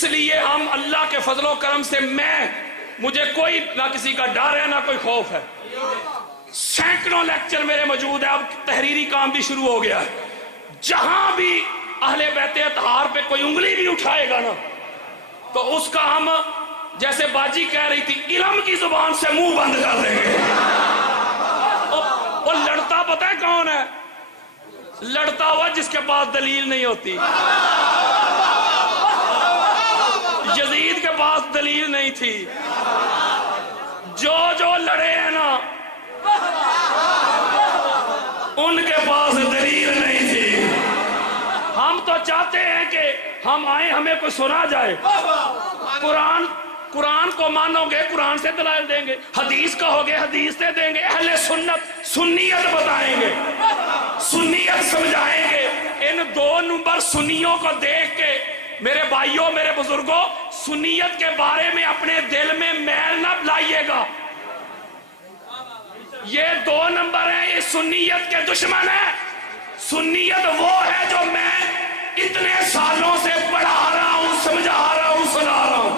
اس لیے ہم اللہ کے فضل و کرم سے مجھے کوئی نہ کسی کا ڈر ہے نہ کوئی خوف ہے. سینکڑوں لیکچر میرے موجود ہے. اب تحریری کام بھی شروع ہو گیا ہے. جہاں بھی اہل بیت اطہار پہ کوئی انگلی بھی اٹھائے گا نا تو اس کا ہم جیسے باجی کہہ رہی تھی علم کی زبان سے منہ بند کر دیں گے. وہ لڑتا پتہ ہے کون ہے؟ لڑتا ہوا جس کے پاس دلیل نہیں ہوتی. یزید کے پاس دلیل نہیں تھی. جو لڑے ہیں نا ان کے پاس دلیل نہیں تھی. ہم تو چاہتے ہیں کہ ہم آئیں ہمیں کوئی سنا جائے. قرآن کو مانو گے قرآن سے دلائل دیں گے, حدیث کہو گے حدیث سے دیں گے, اہل سنت سنیت بتائیں گے, سنیت سمجھائیں گے. ان 2 نمبر سنیوں کو دیکھ کے میرے بھائیوں میرے بزرگوں سنیت کے بارے میں اپنے دل میں میل نہ لائیے گا. یہ 2 نمبر ہیں, یہ سنیت کے دشمن ہیں. سنیت وہ ہے جو میں اتنے سالوں سے پڑھا رہا ہوں, سمجھا رہا ہوں, سنا رہا ہوں.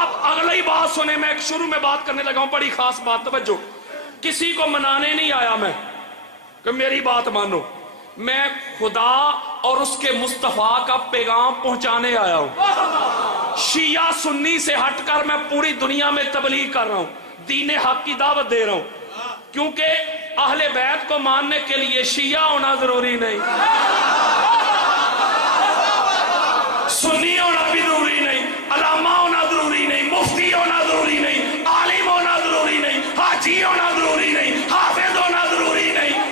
اب اگلی بات سنیں, میں ایک شروع میں بات کرنے لگا ہوں بڑی خاص بات. توجہ, کسی کو منانے نہیں آیا میں کہ میری بات مانو. میں خدا اور اس کے مصطفیٰ کا پیغام پہنچانے آیا ہوں. شیعہ سنی سے ہٹ کر میں پوری دنیا میں تبلیغ کر رہا ہوں, دین حق کی دعوت دے رہا ہوں. کیونکہ اہل بیت کو ماننے کے لیے شیعہ ہونا ضروری نہیں, سنی ہونا بھی ضروری نہیں, علامہ ہونا ضروری نہیں, مفتی ہونا ضروری نہیں, عالم ہونا ضروری نہیں, حاجی ہونا ضروری نہیں, حافظ ہونا ضروری نہیں.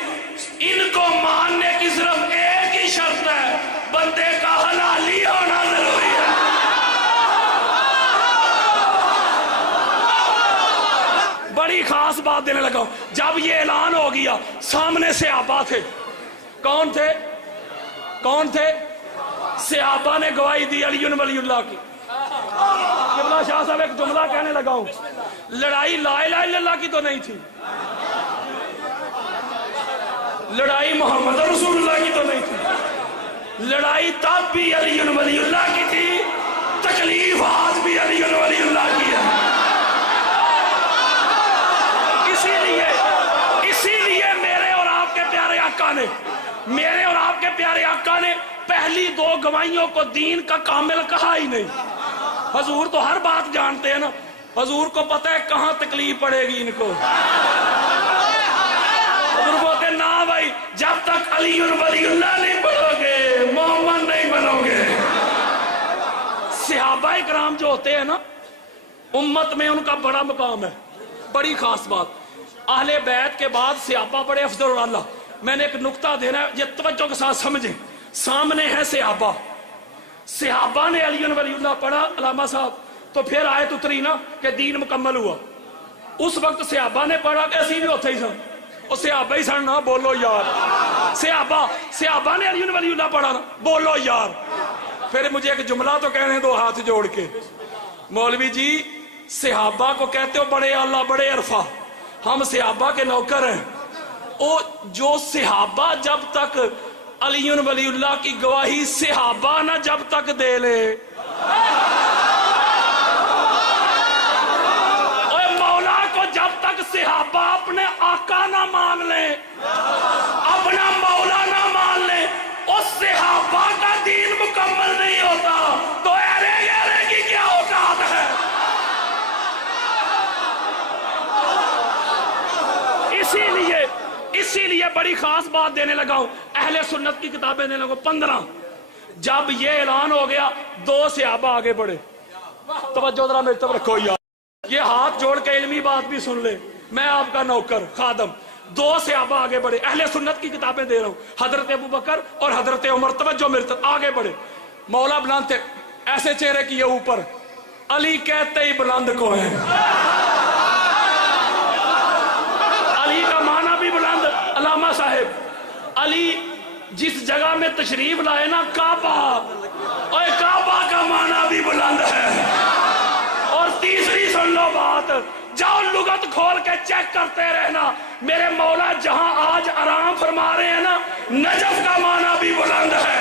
ان کو ماننے کی صرف ایک ہی شرط ہے, بندے کا حلالی ہونا ضروری ہے. بڑی خاص بات دینے لگا ہوں. جب یہ اعلان ہو گیا سامنے صحابہ تھے. کون تھے؟ کون تھے؟ صحابہ نے گواہی دی علی ولی اللہ کی. قبلہ شاہ صاحب ایک جملہ کہنے لگا ہوں, لڑائی لا الہ الا اللہ کی تو نہیں تھی, لڑائی محمد رسول اللہ کی تو نہیں تھی, لڑائی تب بھی علی ولی اللہ کی تھی, تکلیف آج بھی علی ولی اللہ کی ہے. اسی لیے میرے اور آپ کے پیارے آقا نے پہلی 2 گواہیوں کو دین کا کامل کہا ہی نہیں. حضور تو ہر بات جانتے ہیں نا, حضور کو پتہ ہے کہاں تکلیف پڑے گی ان کو. حضور بولتے نا بھائی, جب تک علی ولی اللہ نہیں بنو گے محمد نہیں بنو گے. صحابہ کرام جو ہوتے ہیں نا امت میں ان کا بڑا مقام ہے. بڑی خاص بات, اہل بیت کے بعد صحابہ بڑے افضل اللہ. میں نے ایک نقطہ دینا ہے, یہ توجہ کے ساتھ سمجھیں. سامنے ہے صحابہ, صحابہ نے علی ولی اللہ پڑھا علامہ صاحب, تو پھر آیت اتری نا کہ دین مکمل ہوا. اس وقت صحابہ نے پڑھا کہ ایسی بھی ہوتے ہی سن, اور صحابہ ہی سن نا, بولو یار. صحابہ نے علی ولی اللہ پڑھا نا, بولو یار. پھر مجھے ایک جملہ تو کہنے دو ہاتھ جوڑ کے, مولوی جی صحابہ کو کہتے ہو بڑے اللہ بڑے عرفہ, ہم صحابہ کے نوکر ہیں. او جو صحابہ جب تک علی ولی اللہ کی گواہی صحابہ نہ جب تک دے لے, اور مولا کو جب تک صحابہ اپنے آقا نہ مان لیں, اپنا مولا نہ مان لیں, اس صحابہ کا دین مکمل نہیں ہوتا. تو ایرے کی کیا اوقات ہے. اسی لیے بڑی خاص بات دینے لگا ہوں. اہل سنت کی کتابیں دینے لگا 15. جب یہ اعلان ہو گیا 2 صحابہ آگے بڑھے. توجہ ذرا میری طرف رکھو یار, یہ ہاتھ جوڑ کے علمی بات بھی سن لے, میں آپ کا نوکر خادم. 2 صحابہ آگے بڑھے, اہل سنت کی کتابیں دے رہا ہوں, حضرت ابوبکر اور حضرت عمر. توجہ میری طرف, آگے بڑھے. مولا بلند تھے, ایسے چہرے کیے اوپر, علی کہتے ہی بلند کو ہے. علی کا معنی بھی بلند. علامہ صاحب علی جس جگہ میں تشریف لائے نا کعبہ, اور کعبہ کا معنی بھی بلند ہے. اور تیسری سن لو بات, جاؤ لغت کھول کے چیک کرتے رہنا, میرے مولا جہاں آج آرام فرما رہے ہیں نا نجف کا معنی بھی بلند ہے.